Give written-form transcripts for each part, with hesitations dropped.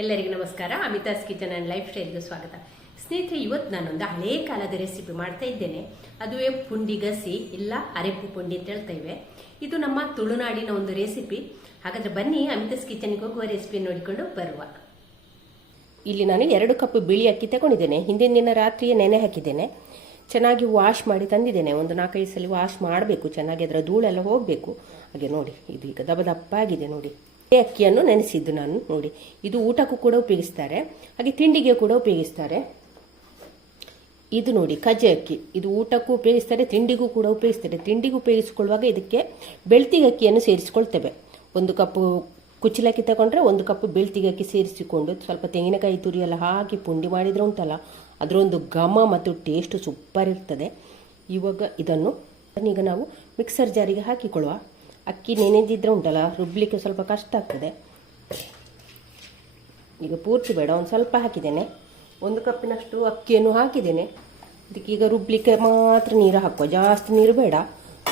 ಎಲ್ಲರಿಗೂ ನಮಸ್ಕಾರ. Amitha's kitchen and life ಸ್ಟೈಲ್ಗೆ ಸ್ವಾಗತ. ಸ್ನೇಹಿತರೆ, ಇವತ್ತು ನಾನೊಂದು ಹಳೇ ಕಾಲದ ರೆಸಿಪಿ ಮಾಡ್ತಾ ಇದ್ದೇನೆ. ಅದುವೇ ಪುಂಡಿ ಗಸಿ ಇಲ್ಲ ಅರೆಪ್ಪು ಪುಂಡಿ ಅಂತ ಹೇಳ್ತೇವೆ. ಇದು ನಮ್ಮ ತುಳುನಾಡಿನ ಒಂದು ರೆಸಿಪಿ. ಹಾಗಾದ್ರೆ ಬನ್ನಿ ಅಮಿತಾಸ್ ಕಿಚನ್ಗೆ ಹೋಗುವ ರೆಸಿಪಿ ನೋಡಿಕೊಂಡು ಬರುವ. ಇಲ್ಲಿ ನಾನು 2 ಕಪ್ ಬಿಳಿ ಅಕ್ಕಿ ತಗೊಂಡಿದ್ದೇನೆ. ಹಿಂದಿನ ದಿನ ರಾತ್ರಿಯೇ ನೆನೆ ಹಾಕಿದ್ದೇನೆ. ಚೆನ್ನಾಗಿ ವಾಶ್ ಮಾಡಿ ತಂದಿದ್ದೇನೆ. ಒಂದು 4-5 ಸಲ ವಾಶ್ ಮಾಡಬೇಕು, ಚೆನ್ನಾಗಿ ಅದರ ಧೂಳೆಲ್ಲ ಹೋಗಬೇಕು. ಹಾಗೆ ನೋಡಿ, ಇದು ಈಗ ದಪ್ಪ ದಪ್ಪ ಆಗಿದೆ ನೋಡಿ. ಅಕ್ಕಿಯನ್ನು ನೆನೆಸಿದ್ದು ನಾನು ನೋಡಿ. ಇದು ಊಟಕ್ಕೂ ಕೂಡ ಉಪಯೋಗಿಸ್ತಾರೆ, ಹಾಗೆ ತಿಂಡಿಗೆ ಕೂಡ ಉಪಯೋಗಿಸ್ತಾರೆ. ಇದು ನೋಡಿ ಕಜ್ಜೆ ಅಕ್ಕಿ, ಇದು ಊಟಕ್ಕೂ ಉಪಯೋಗಿಸ್ತಾರೆ, ತಿಂಡಿಗೂ ಕೂಡ ಉಪಯೋಗಿಸ್ತಾರೆ. ತಿಂಡಿಗೂ ಉಪಯೋಗಿಸಿಕೊಳ್ಳುವಾಗ ಇದಕ್ಕೆ ಬೆಳ್ತಿಗೆ ಅಕ್ಕಿಯನ್ನು ಸೇರಿಸಿಕೊಳ್ತೇವೆ. 1 ಕಪ್ ಕುಚ್ಚಲಕ್ಕಿ ತಗೊಂಡ್ರೆ 1 ಕಪ್ ಬೆಳ್ತಿಗೆ ಅಕ್ಕಿ ಸೇರಿಸಿಕೊಂಡು ಸ್ವಲ್ಪ ತೆಂಗಿನಕಾಯಿ ತುರಿ ಎಲ್ಲ ಹಾಕಿ ಪುಂಡಿ ಮಾಡಿದ್ರೆ ಉಂಟಲ್ಲ, ಅದರೊಂದು ಘಮ ಮತ್ತು ಟೇಸ್ಟ್ ಸೂಪರ್ ಇರ್ತದೆ. ಇದನ್ನು ಈಗ ನಾವು ಮಿಕ್ಸರ್ ಜಾರಿಗೆ ಹಾಕಿಕೊಳ್ಳುವ. ಅಕ್ಕಿ ನೆನೆದಿದ್ರೆ ಉಂಟಲ್ಲ, ರುಬ್ಲಿಕ್ಕೆ ಸ್ವಲ್ಪ ಕಷ್ಟ ಆಗ್ತದೆ. ಈಗ ಪೂರ್ತಿ ಬೇಡ, ಒಂದು ಸ್ವಲ್ಪ ಹಾಕಿದ್ದೇನೆ. 1 ಕಪ್ಪಿನಷ್ಟು ಅಕ್ಕಿಯನ್ನು ಹಾಕಿದ್ದೇನೆ. ಇದಕ್ಕೆ ಈಗ ರುಬ್ಲಿಕ್ಕೆ ಮಾತ್ರ ನೀರು ಹಾಕುವ, ಜಾಸ್ತಿ ನೀರು ಬೇಡ,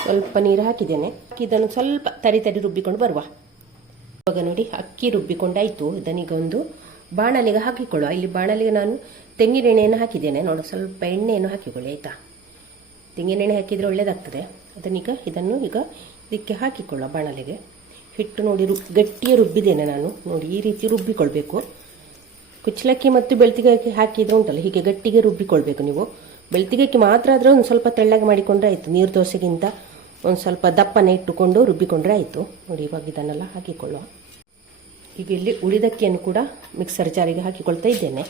ಸ್ವಲ್ಪ ನೀರು ಹಾಕಿದ್ದೇನೆ. ಇದನ್ನು ಸ್ವಲ್ಪ ತರಿ ರುಬ್ಬಿಕೊಂಡು ಬರುವ. ಇವಾಗ ನೋಡಿ ಅಕ್ಕಿ ರುಬ್ಬಿಕೊಂಡಾಯಿತು. ಇದನ್ನೀಗ ಒಂದು ಬಾಣಲಿಗೆ ಹಾಕಿಕೊಳ್ಳುವ. ಇಲ್ಲಿ ಬಾಣಲಿಗೆ ನಾನು ತೆಂಗಿನ ಎಣ್ಣೆಯನ್ನು ಹಾಕಿದ್ದೇನೆ. ನೋಡು, ಸ್ವಲ್ಪ ಎಣ್ಣೆಯನ್ನು ಹಾಕಿಕೊಳ್ಳಿ ಆಯಿತಾ. ತೆಂಗಿನ ಎಣ್ಣೆ ಹಾಕಿದರೆ ಒಳ್ಳೆಯದಾಗ್ತದೆ. ಇದನ್ನು ಈಗ ಇದಕ್ಕೆ ಹಾಕಿಕೊಳ್ಳುವ ಬಾಣಲೆಗೆ. ಹಿಟ್ಟು ನೋಡಿ ಗಟ್ಟಿಯ ರುಬ್ಬಿದ್ದೇನೆ ನಾನು. ನೋಡಿ ಈ ರೀತಿ ರುಬ್ಬಿಕೊಳ್ಬೇಕು. ಕುಚ್ಚಲಕ್ಕಿ ಮತ್ತು ಬೆಳ್ತಿಗೆ ಅಕ್ಕಿ ಹಾಕಿದ್ರೆ ಉಂಟಲ್ಲ, ಹೀಗೆ ಗಟ್ಟಿಗೆ ರುಬ್ಬಿಕೊಳ್ಬೇಕು ನೀವು. ಬೆಳ್ತಿಗೆ ಅಕ್ಕಿ ಮಾತ್ರ ಆದರೆ ಒಂದು ಸ್ವಲ್ಪ ತೆಳ್ಳಗೆ ಮಾಡಿಕೊಂಡ್ರೆ ಆಯಿತು. ನೀರು ದೋಸೆಗಿಂತ ಒಂದು ಸ್ವಲ್ಪ ದಪ್ಪನೆ ಇಟ್ಟುಕೊಂಡು ರುಬ್ಬಿಕೊಂಡ್ರೆ ಆಯಿತು. ನೋಡಿ ಇವಾಗ ಇದನ್ನೆಲ್ಲ ಹಾಕಿಕೊಳ್ಳುವ. ಈಗ ಇಲ್ಲಿ ಉಳಿದಕ್ಕಿಯನ್ನು ಕೂಡ ಮಿಕ್ಸರ್ ಜಾರಿಗೆ ಹಾಕಿಕೊಳ್ತಾ ಇದ್ದೇನೆ.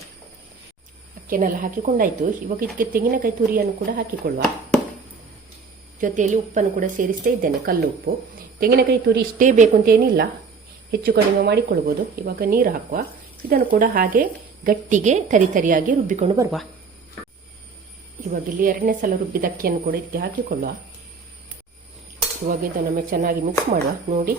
ಅಕ್ಕಿಯನ್ನೆಲ್ಲ ಹಾಕಿಕೊಂಡಾಯಿತು. ಇವಾಗ ಇದಕ್ಕೆ ತೆಂಗಿನಕಾಯಿ ತುರಿಯನ್ನು ಕೂಡ ಹಾಕಿಕೊಳ್ಳುವ. ಜೊತೆಯಲ್ಲಿ ಉಪ್ಪನ್ನು ಕೂಡ ಸೇರಿಸ್ತಾ ಇದ್ದೇನೆ, ಕಲ್ಲು ಉಪ್ಪು. ತೆಂಗಿನಕಾಯಿ ತುರಿ ಇಷ್ಟೇ ಬೇಕು ಅಂತ ಏನಿಲ್ಲ, ಹೆಚ್ಚು ಕಡಿಮೆ ಮಾಡಿಕೊಳ್ಬೋದು. ಇವಾಗ ನೀರು ಹಾಕುವ. ಇದನ್ನು ಕೂಡ ಹಾಗೆ ಗಟ್ಟಿಗೆ ತರಿಯಾಗಿ ರುಬ್ಬಿಕೊಂಡು ಬರುವ. ಇವಾಗ ಇಲ್ಲಿ 2ನೇ ಸಲ ರುಬ್ಬಿದ ಅಕ್ಕಿಯನ್ನು ಕೂಡ ಇದಕ್ಕೆ ಹಾಕಿಕೊಳ್ಳುವ. ಇವಾಗ ಇದನ್ನು ಚೆನ್ನಾಗಿ ಮಿಕ್ಸ್ ಮಾಡುವ. ನೋಡಿ,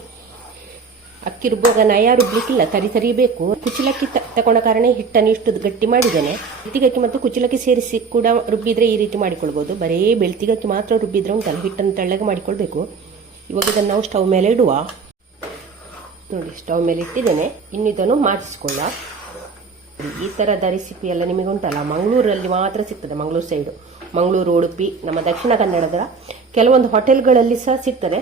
ಅಕ್ಕಿ ರುಬ್ಬುವಾಗ ನಯ ರುಬ್ಲಿಕ್ಕಿಲ್ಲ, ತರಿ ಬೇಕು. ಕುಚ್ಚಲಕ್ಕಿ ತಗೊಂಡ ಕಾರಣ ಹಿಟ್ಟನ್ನು ಇಷ್ಟು ಗಟ್ಟಿ ಮಾಡಿದ್ದೇನೆ. ಬೆಳ್ತಿಗಕ್ಕಿ ಮತ್ತು ಕುಚ್ಚಲಕ್ಕಿ ಸೇರಿಸಿ ಕೂಡ ರುಬ್ಬಿದ್ರೆ ಈ ರೀತಿ ಮಾಡಿಕೊಳ್ಬೋದು. ಬರೀ ಬೆಳ್ತಿಗಕ್ಕಿ ಮಾತ್ರ ರುಬ್ಬಿದ್ರೆ ಉಂಟಲ್ಲ, ಹಿಟ್ಟನ್ನು ತೆಳ್ಳಗೆ ಮಾಡಿಕೊಳ್ಬೇಕು. ಇವಾಗ ಇದನ್ನು ನಾವು ಸ್ಟವ್ ಮೇಲೆ ಇಡುವ. ನೋಡಿ, ಸ್ಟವ್ ಮೇಲೆ ಇಟ್ಟಿದ್ದೇನೆ. ಇನ್ನು ಇದನ್ನು ಮಾಡಿಸಿಕೊಳ್ಳ. ಈ ಥರದ ರೆಸಿಪಿ ಎಲ್ಲ ನಿಮಗೆ ಉಂಟಲ್ಲ, ಮಂಗಳೂರಲ್ಲಿ ಮಾತ್ರ ಸಿಗ್ತದೆ. ಮಂಗಳೂರು ಸೈಡು, ಮಂಗಳೂರು, ಉಡುಪಿ, ನಮ್ಮ ದಕ್ಷಿಣ ಕನ್ನಡದ ಕೆಲವೊಂದು ಹೋಟೆಲ್ಗಳಲ್ಲಿ ಸಹ ಸಿಗ್ತದೆ.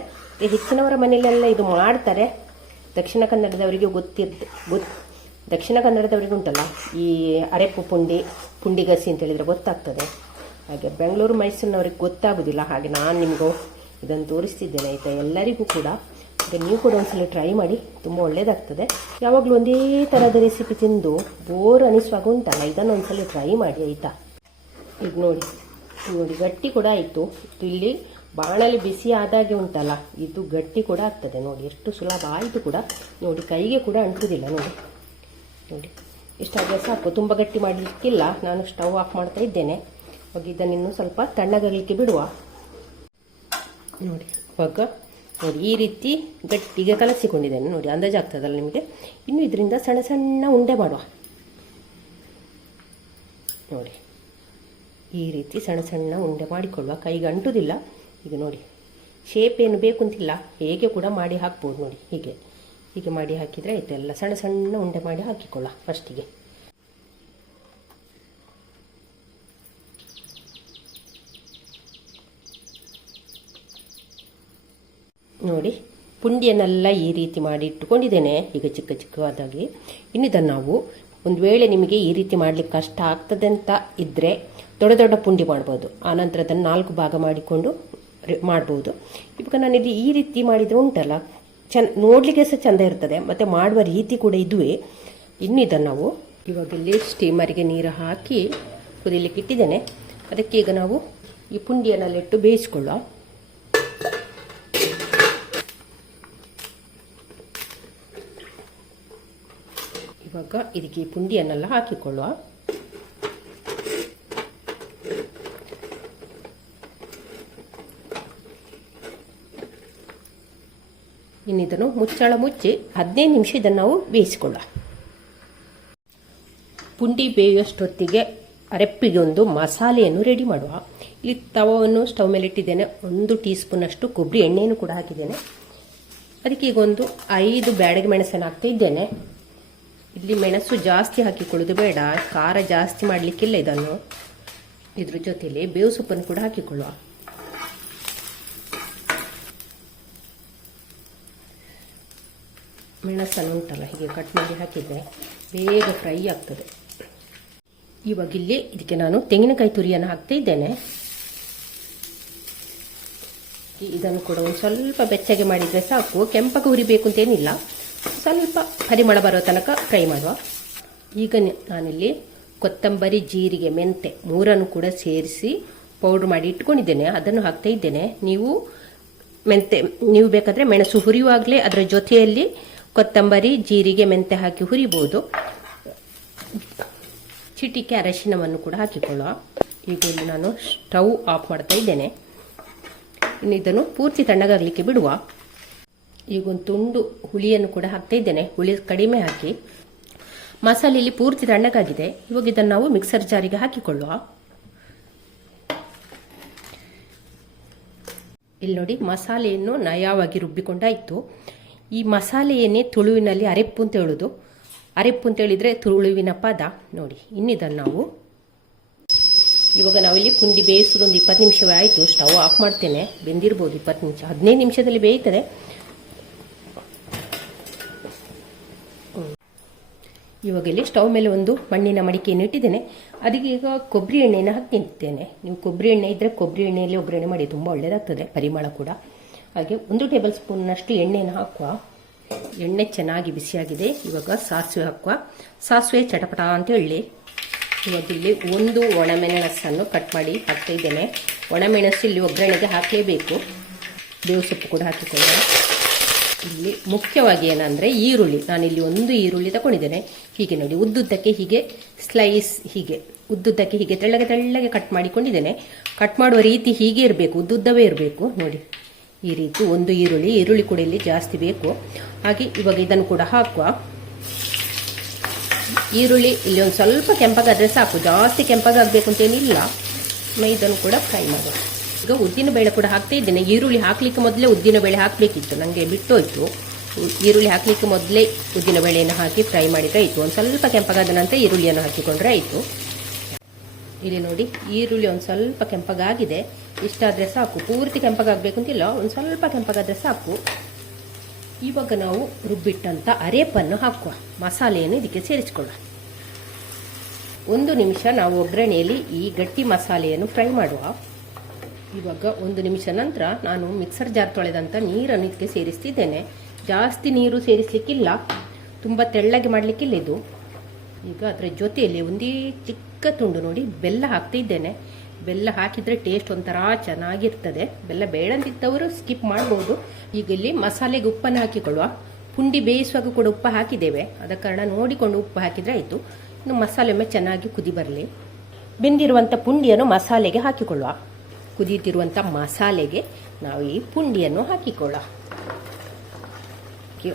ಹೆಚ್ಚಿನವರ ಮನೆಯಲ್ಲೆಲ್ಲ ಇದು ಮಾಡ್ತಾರೆ. ದಕ್ಷಿಣ ಕನ್ನಡದವರಿಗೆ ದಕ್ಷಿಣ ಕನ್ನಡದವರಿಗೆ ಉಂಟಲ್ಲ, ಈ ಅರೆಪ್ಪು ಪುಂಡಿ ಗಸಿ ಅಂತ ಹೇಳಿದರೆ ಗೊತ್ತಾಗ್ತದೆ. ಹಾಗೆ ಬೆಂಗಳೂರು ಮೈಸೂರಿನವ್ರಿಗೆ ಗೊತ್ತಾಗೋದಿಲ್ಲ. ಹಾಗೆ ನಾನು ನಿಮಗೂ ಇದನ್ನು ತೋರಿಸ್ತಿದ್ದೇನೆ ಆಯಿತಾ. ಎಲ್ಲರಿಗೂ ಕೂಡ ನೀವು ಕೂಡ ಒಂದ್ಸಲ ಟ್ರೈ ಮಾಡಿ, ತುಂಬ ಒಳ್ಳೆಯದಾಗ್ತದೆ. ಯಾವಾಗಲೂ ಒಂದೇ ಥರದ ರೆಸಿಪಿ ತಿಂದು ಬೋರ್ ಅನಿಸುವಾಗ ಉಂಟಲ್ಲ, ಇದನ್ನು ಒಂದ್ಸಲ ಟ್ರೈ ಮಾಡಿ ಆಯಿತಾ. ಈಗ ನೋಡಿ ಗಟ್ಟಿ ಕೂಡ ಆಯಿತು. ಇಲ್ಲಿ ಬಾಣಲಿ ಬಿಸಿ ಆದಾಗೆ ಉಂಟಲ್ಲ, ಇದು ಗಟ್ಟಿ ಕೂಡ ಆಗ್ತದೆ. ನೋಡಿ ಎಷ್ಟು ಸುಲಭ ಆಯಿತು ಕೂಡ. ನೋಡಿ ಕೈಗೆ ಕೂಡ ಅಂಟುವುದಿಲ್ಲ. ನೋಡಿ ಇಷ್ಟಾದರೆ ಸಾಕು, ತುಂಬ ಗಟ್ಟಿ ಮಾಡಲಿಕ್ಕಿಲ್ಲ. ನಾನು ಸ್ಟವ್ ಆಫ್ ಮಾಡ್ತಾ ಇದ್ದೇನೆ. ಇವಾಗ ಇದನ್ನು ಇನ್ನೂ ಸ್ವಲ್ಪ ತಣ್ಣಗಾಗಲಿಕ್ಕೆ ಬಿಡುವ. ನೋಡಿ ಇವಾಗ ನೋಡಿ ಈ ರೀತಿ ಗಟ್ಟಿಗೆ ಕಲಸಿಕೊಂಡಿದ್ದೇನೆ. ನೋಡಿ ಅಂದಾಜಾಗ್ತದಲ್ಲ ನಿಮಗೆ. ಇನ್ನು ಇದರಿಂದ ಸಣ್ಣ ಸಣ್ಣ ಉಂಡೆ ಮಾಡುವ. ನೋಡಿ ಈ ರೀತಿ ಸಣ್ಣ ಸಣ್ಣ ಉಂಡೆ ಮಾಡಿಕೊಳ್ಳುವ, ಕೈಗೆ ಅಂಟುವುದಿಲ್ಲ. ಈಗ ನೋಡಿ, ಶೇಪ್ ಏನು ಬೇಕು ಅಂತಿಲ್ಲ, ಹೇಗೆ ಕೂಡ ಮಾಡಿ ಹಾಕ್ಬೋದು. ನೋಡಿ ಹೀಗೆ ಮಾಡಿ ಹಾಕಿದರೆ ಆಯ್ತು. ಎಲ್ಲ ಸಣ್ಣ ಸಣ್ಣ ಉಂಡೆ ಮಾಡಿ ಹಾಕಿಕೊಳ್ಳ ಫಸ್ಟಿಗೆ. ನೋಡಿ ಪುಂಡಿಯನ್ನೆಲ್ಲ ಈ ರೀತಿ ಮಾಡಿ ಇಟ್ಟುಕೊಂಡಿದ್ದೇನೆ, ಈಗ ಚಿಕ್ಕ ಚಿಕ್ಕದಾಗಿ. ಇನ್ನಿದನ್ನು ನಾವು ಒಂದು ವೇಳೆ ನಿಮಗೆ ಈ ರೀತಿ ಮಾಡಲಿಕ್ಕೆ ಕಷ್ಟ ಆಗ್ತದೆ ಅಂತ ಇದ್ದರೆ ದೊಡ್ಡ ಪುಂಡಿ ಮಾಡ್ಬೋದು. ಆನಂತರ ಅದನ್ನು 4 ಭಾಗ ಮಾಡಿಕೊಂಡು ಮಾಡ್ಬೋದು. ಇವಾಗ ನಾನಿಲ್ಲಿ ಈ ರೀತಿ ಮಾಡಿದರೆ ಉಂಟಲ್ಲ, ನೋಡಲಿಕ್ಕೆ ಸಹ ಚೆಂದ ಇರ್ತದೆ, ಮತ್ತು ಮಾಡುವ ರೀತಿ ಕೂಡ ಇದುವೇ. ಇನ್ನು ಇದನ್ನು ನಾವು ಇವಾಗ ಇಲ್ಲಿ ಸ್ಟೀಮರಿಗೆ ನೀರು ಹಾಕಿ ಕುದಿಲಿಕ್ಕೆ ಇಟ್ಟಿದ್ದೇನೆ. ಅದಕ್ಕೆ ಈಗ ನಾವು ಈ ಪುಂಡಿಯನ್ನೆಲ್ಲಿಟ್ಟು ಬೇಯಿಸ್ಕೊಳ್ಳುವ. ಇವಾಗ ಇದಕ್ಕೆ ಈ ಪುಂಡಿಯನ್ನೆಲ್ಲ ಹಾಕಿಕೊಳ್ಳುವ. ಇನ್ನಿದನ್ನು ಮುಚ್ಚಳ ಮುಚ್ಚಿ 15 ನಿಮಿಷ ಇದನ್ನು ನಾವು ಬೇಯಿಸಿಕೊಳ್ಳುವ. ಪುಂಡಿ ಬೇಯುವಷ್ಟೊತ್ತಿಗೆ ಅರೆಪ್ಪಿಗೆ ಒಂದು ಮಸಾಲೆಯನ್ನು ರೆಡಿ ಮಾಡುವ. ಇಲ್ಲಿ ತವವನ್ನು ಸ್ಟವ್ ಮೇಲೆ ಇಟ್ಟಿದ್ದೇನೆ. 1 ಟೀ ಸ್ಪೂನ್ ಅಷ್ಟು ಕೊಬ್ಬರಿ ಎಣ್ಣೆಯನ್ನು ಕೂಡ ಹಾಕಿದ್ದೇನೆ. ಅದಕ್ಕೆ ಈಗ ಒಂದು 5 ಬ್ಯಾಡಗಿ ಮೆಣಸನ್ನು ಹಾಕ್ತಾ ಇದ್ದೇನೆ. ಇಲ್ಲಿ ಮೆಣಸು ಜಾಸ್ತಿ ಹಾಕಿಕೊಳ್ಳೋದು ಬೇಡ, ಖಾರ ಜಾಸ್ತಿ ಮಾಡಲಿಕ್ಕಿಲ್ಲ ಇದನ್ನು. ಇದ್ರ ಜೊತೆಲಿ ಬೇವು ಸೊಪ್ಪನ್ನು ಕೂಡ ಹಾಕಿಕೊಳ್ಳುವ. ಮೆಣಸನ್ನು ಉಂಟಲ್ಲ ಹೀಗೆ ಕಟ್ ಮಾಡಿ ಹಾಕಿದರೆ ಬೇಗ ಫ್ರೈ ಆಗ್ತದೆ. ಇವಾಗ ಇಲ್ಲಿ ಇದಕ್ಕೆ ನಾನು ತೆಂಗಿನಕಾಯಿ ತುರಿಯನ್ನು ಹಾಕ್ತಾ ಇದ್ದೇನೆ. ಇದನ್ನು ಕೂಡ ಒಂದು ಸ್ವಲ್ಪ ಬೆಚ್ಚಗೆ ಮಾಡಿದರೆ ಸಾಕು, ಕೆಂಪಗೆ ಹುರಿಬೇಕು ಅಂತೇನಿಲ್ಲ, ಸ್ವಲ್ಪ ಪರಿಮಳ ಬರೋ ತನಕ ಫ್ರೈ ಮಾಡುವ. ಈಗ ನಾನಿಲ್ಲಿ ಕೊತ್ತಂಬರಿ, ಜೀರಿಗೆ, ಮೆಂತೆ ಮೂರನ್ನು ಕೂಡ ಸೇರಿಸಿ ಪೌಡ್ರ್ ಮಾಡಿ ಇಟ್ಕೊಂಡಿದ್ದೇನೆ, ಅದನ್ನು ಹಾಕ್ತಾ ಇದ್ದೇನೆ. ನೀವು ಬೇಕಾದರೆ ಮೆಣಸು ಹುರಿಯುವಾಗಲೇ ಅದರ ಜೊತೆಯಲ್ಲಿ ಕೊತ್ತಂಬರಿ, ಜೀರಿಗೆ, ಮೆಂತೆ ಹಾಕಿ ಹುರಿಬೋದು. ಚಿಟಿಕೆ ಅರಶಿನವನ್ನು ಕೂಡ ಹಾಕಿಕೊಳ್ಳುವ. ಈಗ ಇಲ್ಲಿ ನಾನು ಸ್ಟವ್ ಆಫ್ ಮಾಡ್ತಾ ಇದ್ದೇನೆ. ಇನ್ನು ಇದನ್ನು ಪೂರ್ತಿ ತಣ್ಣಗಾಗಲಿಕ್ಕೆ ಬಿಡುವ. ಈಗ ಒಂದು ತುಂಡು ಹುಳಿಯನ್ನು ಕೂಡ ಹಾಕ್ತಾ ಇದ್ದೇನೆ, ಹುಳಿ ಕಡಿಮೆ ಹಾಕಿ. ಮಸಾಲೆ ಇಲ್ಲಿ ಪೂರ್ತಿ ತಣ್ಣಗಾಗಿದೆ. ಇವಾಗ ಇದನ್ನು ನಾವು ಮಿಕ್ಸರ್ ಜಾರಿಗೆ ಹಾಕಿಕೊಳ್ಳುವ. ಇಲ್ಲಿ ನೋಡಿ ಮಸಾಲೆಯನ್ನು ನಯವಾಗಿ ರುಬ್ಬಿಕೊಂಡಾಯಿತು. ಈ ಮಸಾಲೆಯನ್ನೇ ತುಳುವಿನಲ್ಲಿ ಅರೆಪ್ಪು ಅಂತ ಹೇಳೋದು. ಅರೆಪ್ಪು ಅಂತ ಹೇಳಿದರೆ ತುಳುವಿನ ಪದ ನೋಡಿ. ಇನ್ನಿದನ್ನು ನಾವು ಇವಾಗ ನಾವಿಲ್ಲಿ ಪುಂಡಿ ಬೇಯಿಸೋದೊಂದು 20 ನಿಮಿಷವೇ ಆಯಿತು. ಸ್ಟವ್ ಆಫ್ ಮಾಡ್ತೇನೆ, ಬೆಂದಿರ್ಬೋದು 20 ನಿಮಿಷ, 15 ನಿಮಿಷದಲ್ಲಿ ಬೇಯ್ತದೆ. ಇವಾಗ ಇಲ್ಲಿ ಸ್ಟವ್ ಮೇಲೆ ಒಂದು ಮಣ್ಣಿನ ಮಡಿಕೆಯನ್ನು ಇಟ್ಟಿದ್ದೇನೆ. ಅದಕ್ಕೆ ಈಗ ಕೊಬ್ಬರಿ ಎಣ್ಣೆಯನ್ನು ಹಾಕ್ತಿದ್ದೇನೆ. ನೀವು ಕೊಬ್ಬರಿ ಎಣ್ಣೆ ಇದ್ದರೆ ಕೊಬ್ಬರಿ ಎಣ್ಣೆಯಲ್ಲಿ ಒಗ್ಗರಣೆ ಮಾಡಿ, ತುಂಬ ಒಳ್ಳೆಯದಾಗ್ತದೆ, ಪರಿಮಳ ಕೂಡ. ಹಾಗೆ 1 ಟೇಬಲ್ ಸ್ಪೂನ್ನಷ್ಟು ಎಣ್ಣೆಯನ್ನು ಹಾಕುವ. ಎಣ್ಣೆ ಚೆನ್ನಾಗಿ ಬಿಸಿಯಾಗಿದೆ. ಇವಾಗ ಸಾಸಿವೆ ಹಾಕುವ. ಸಾಸಿವೆ ಚಟಪಟ ಅಂತ ಹೇಳಿ. ಇವಾಗ ಇಲ್ಲಿ 1 ಒಣಮೆಣಸನ್ನು ಕಟ್ ಮಾಡಿ ಹಾಕ್ತಾ ಇದ್ದೇನೆ. ಒಣಮೆಣಸು ಇಲ್ಲಿ ಒಗ್ಗರಣೆಗೆ ಹಾಕಲೇಬೇಕು. ಬೇವು ಸೊಪ್ಪು ಕೂಡ ಹಾಕಿಕೊಳ್ಳೋಣ. ಇಲ್ಲಿ ಮುಖ್ಯವಾಗಿ ಏನಂದರೆ ಈರುಳ್ಳಿ. ನಾನಿಲ್ಲಿ 1 ಈರುಳ್ಳಿ ತಗೊಂಡಿದ್ದೇನೆ. ಹೀಗೆ ನೋಡಿ ಉದ್ದುದ್ದಕ್ಕೆ ಹೀಗೆ ಸ್ಲೈಸ್, ಹೀಗೆ ಉದ್ದುದ್ದಕ್ಕೆ ಹೀಗೆ ತೆಳ್ಳಗೆ ತೆಳ್ಳಗೆ ಕಟ್ ಮಾಡಿಕೊಂಡಿದ್ದೇನೆ. ಕಟ್ ಮಾಡುವ ರೀತಿ ಹೀಗೆ ಇರಬೇಕು, ಉದ್ದುದ್ದವೇ ಇರಬೇಕು ನೋಡಿ. ಈ ರೀತಿ 1 ಈರುಳ್ಳಿ ಕೂಡ ಇಲ್ಲಿ ಜಾಸ್ತಿ ಬೇಕು. ಹಾಗೆ ಇವಾಗ ಇದನ್ನು ಕೂಡ ಹಾಕುವ. ಈರುಳ್ಳಿ ಇಲ್ಲಿ ಒಂದು ಸ್ವಲ್ಪ ಕೆಂಪಗಾದರೆ ಸಾಕು, ಜಾಸ್ತಿ ಕೆಂಪಗಾಗಬೇಕು ಅಂತೇನಿಲ್ಲ. ಇದನ್ನು ಕೂಡ ಫ್ರೈ ಮಾಡುವ. ಈಗ ಉದ್ದಿನಬೇಳೆ ಕೂಡ ಹಾಕ್ತಾ ಇದ್ದೇನೆ. ಈರುಳ್ಳಿ ಹಾಕಲಿಕ್ಕೆ ಮೊದಲೇ ಉದ್ದಿನಬೇಳೆ ಹಾಕಬೇಕಿತ್ತು, ನನಗೆ ಬಿಟ್ಟೋಯ್ತು. ಈರುಳ್ಳಿ ಹಾಕಲಿಕ್ಕೆ ಮೊದಲೇ ಉದ್ದಿನಬೇಳೆಯನ್ನು ಹಾಕಿ ಫ್ರೈ ಮಾಡಿದರೆ ಆಯಿತು. ಒಂದು ಸ್ವಲ್ಪ ಕೆಂಪಗಾದ ನಂತರ ಈರುಳ್ಳಿಯನ್ನು ಹಾಕಿಕೊಂಡ್ರೆ ಆಯಿತು. ಇಲ್ಲಿ ನೋಡಿ ಈರುಳ್ಳಿ ಒಂದು ಸ್ವಲ್ಪ ಕೆಂಪಗಾಗಿದೆ. ಇಷ್ಟಾದರೆ ಸಾಕು, ಪೂರ್ತಿ ಕೆಂಪಗಾಗಬೇಕು ಅಂತಿಲ್ಲ, ಒಂದು ಸ್ವಲ್ಪ ಕೆಂಪಗಾದರೆ ಸಾಕು. ಇವಾಗ ನಾವು ರುಬ್ಬಿಟ್ಟಂಥ ಅರೇಪನ್ನು ಹಾಕುವ. ಮಸಾಲೆಯನ್ನು ಇದಕ್ಕೆ ಸೇರಿಸಿಕೊಳ್ಳುವ. 1 ನಿಮಿಷ ನಾವು ಒಗ್ಗರಣೆಯಲ್ಲಿ ಈ ಗಟ್ಟಿ ಮಸಾಲೆಯನ್ನು ಫ್ರೈ ಮಾಡುವ. ಇವಾಗ 1 ನಿಮಿಷ ನಂತರ ನಾನು ಮಿಕ್ಸರ್ ಜಾರ್ ತೊಳೆದಂಥ ನೀರನ್ನು ಇದಕ್ಕೆ ಸೇರಿಸ್ತಿದ್ದೇನೆ. ಜಾಸ್ತಿ ನೀರು ಸೇರಿಸಲಿಕ್ಕಿಲ್ಲ, ತುಂಬ ತೆಳ್ಳಗೆ ಮಾಡಲಿಕ್ಕಿಲ್ಲ ಇದು. ಈಗ ಅದರ ಜೊತೆಯಲ್ಲಿ ಒಂದೇ ಚಿಕ್ಕ ತುಂಡು ನೋಡಿ ಬೆಲ್ಲ ಹಾಕ್ತಾ ಇದ್ದೇನೆ. ಬೆಲ್ಲ ಹಾಕಿದರೆ ಟೇಸ್ಟ್ ಒಂಥರ ಚೆನ್ನಾಗಿರ್ತದೆ. ಬೆಲ್ಲ ಬೇಡಂತಿದ್ದವರು ಸ್ಕಿಪ್ ಮಾಡ್ಬೋದು. ಈಗ ಇಲ್ಲಿ ಮಸಾಲೆಗೆ ಉಪ್ಪನ್ನು ಹಾಕಿಕೊಳ್ಳುವ. ಪುಂಡಿ ಬೇಯಿಸುವಾಗ ಕೂಡ ಉಪ್ಪು ಹಾಕಿದ್ದೇವೆ, ಆದ ಕಾರಣ ನೋಡಿಕೊಂಡು ಉಪ್ಪು ಹಾಕಿದರೆ ಆಯಿತು. ಇನ್ನು ಮಸಾಲೆ ಒಮ್ಮೆ ಚೆನ್ನಾಗಿ ಕುದಿ ಬರಲಿ. ಬೆಂದಿರುವಂಥ ಪುಂಡಿಯನ್ನು ಮಸಾಲೆಗೆ ಹಾಕಿಕೊಳ್ಳುವ. ಕುದೀತಿರುವಂಥ ಮಸಾಲೆಗೆ ನಾವು ಈ ಪುಂಡಿಯನ್ನು ಹಾಕಿಕೊಳ್ಳುವ.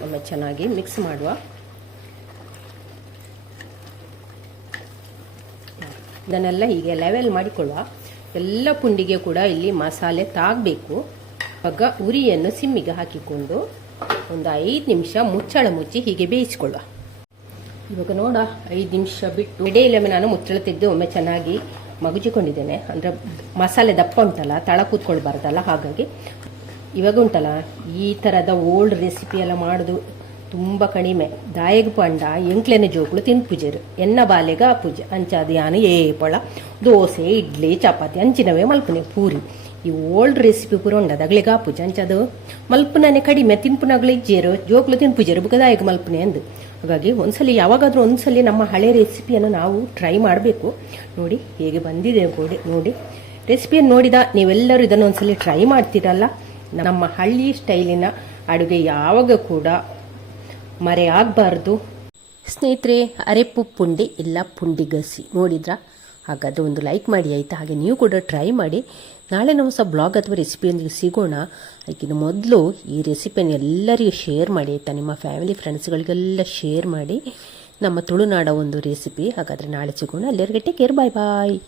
ಒಮ್ಮೆ ಚೆನ್ನಾಗಿ ಮಿಕ್ಸ್ ಮಾಡುವ. ಇದನ್ನೆಲ್ಲ ಹೀಗೆ ಲೆವೆಲ್ ಮಾಡಿಕೊಳ್ಳುವ. ಎಲ್ಲ ಪುಂಡಿಗೆ ಕೂಡ ಇಲ್ಲಿ ಮಸಾಲೆ ತಾಗಬೇಕು. ಆಗ ಉರಿಯನ್ನು ಸಿಮ್ಮಿಗೆ ಹಾಕಿಕೊಂಡು ಒಂದು 5 ನಿಮಿಷ ಮುಚ್ಚಳ ಮುಚ್ಚಿ ಹೀಗೆ ಬೇಯಿಸಿಕೊಳ್ಳುವ. ಇವಾಗ ನೋಡ 5 ನಿಮಿಷ ಬಿಟ್ಟು ಎಡೆಯಲ್ಲೊಮ್ಮೆ ನಾನು ಮುಚ್ಚಳ ತೆಗೆದು ಒಮ್ಮೆ ಚೆನ್ನಾಗಿ ಮಗುಚಿಕೊಂಡಿದ್ದೇನೆ. ಅಂದರೆ ಮಸಾಲೆ ದಪ್ಪ ಉಂಟಲ್ಲ, ತಳ ಕೂತ್ಕೊಳ್ಬಾರ್ದಲ್ಲ, ಹಾಗಾಗಿ. ಇವಾಗ ಉಂಟಲ್ಲ ಈ ಥರದ ಓಲ್ಡ್ ರೆಸಿಪಿ ಎಲ್ಲ ಮಾಡೋದು ತುಂಬ ಕಡಿಮೆ. ದಾಯಗ ಪಂಡ ಎಂಕ್ಲೆನ ಜೋಕುಲು ತಿನ್ಪುಜರು, ಎನ್ನ ಬಾಲೆಗ ಪೂಜೆ ಅಂಚಾದ ಯಾನು ಏಪಳ ದೋಸೆ, ಇಡ್ಲಿ, ಚಪಾತಿ ಅಂಚಿನವೇ ಮಲ್ಪನೆ, ಪೂರಿ. ಈ ಓಲ್ಡ್ ರೆಸಿಪಿ ಪೂರ ಉಂಡದ ಅಗ್ಲಿಗೆ ಆಪುಜ ಅಂಚದು ಮಲ್ಪನೇ ಕಡಿಮೆ, ತಿನ್ಪುನಗಳು ಇಜ್ಜೇರು ಜೋಕ್ಲು ತಿನ್ಪುಜರು ಬುಗದಾಯಕ ಮಲ್ಪನೆ ಅಂದು. ಹಾಗಾಗಿ ಒಂದ್ಸಲಿ ಯಾವಾಗಾದರೂ ಒಂದ್ಸಲಿ ನಮ್ಮ ಹಳೆ ರೆಸಿಪಿಯನ್ನು ನಾವು ಟ್ರೈ ಮಾಡಬೇಕು. ನೋಡಿ ಹೇಗೆ ಬಂದಿದೆ ನೋಡಿ. ರೆಸಿಪಿಯನ್ನು ನೋಡಿದ ನೀವೆಲ್ಲರೂ ಇದನ್ನು ಒಂದ್ಸಲಿ ಟ್ರೈ ಮಾಡ್ತೀರಲ್ಲ. ನಮ್ಮ ಹಳ್ಳಿ ಸ್ಟೈಲಿನ ಅಡುಗೆ ಯಾವಾಗ ಕೂಡ ಮರೆ ಆಗಬಾರ್ದು. ಸ್ನೇಹಿತರೆ, ಅರೆಪ್ಪು ಪುಂಡಿ ಇಲ್ಲ ಪುಂಡಿ ಗಸಿ ನೋಡಿದ್ರಾ? ಹಾಗಾದರೆ ಒಂದು ಲೈಕ್ ಮಾಡಿ ಆಯಿತಾ? ಹಾಗೆ ನೀವು ಕೂಡ ಟ್ರೈ ಮಾಡಿ. ನಾಳೆ ನಾವು ಹೊಸ ಬ್ಲಾಗ್ ಅಥವಾ ರೆಸಿಪಿಯೊಂದಿಗೆ ಸಿಗೋಣ. ಅದಕ್ಕಿಂತ ಮೊದಲು ಈ ರೆಸಿಪಿಯನ್ನು ಎಲ್ಲರಿಗೂ ಶೇರ್ ಮಾಡಿ ಆಯಿತಾ? ನಿಮ್ಮ ಫ್ಯಾಮಿಲಿ ಫ್ರೆಂಡ್ಸ್ಗಳಿಗೆಲ್ಲ ಶೇರ್ ಮಾಡಿ. ನಮ್ಮ ತುಳುನಾಡ ಒಂದು ರೆಸಿಪಿ. ಹಾಗಾದರೆ ನಾಳೆ ಸಿಗೋಣ. ಎಲ್ಲರಿಗೂ ಟೇಕ್ ಕೇರ್, ಬಾಯ್ ಬಾಯ್.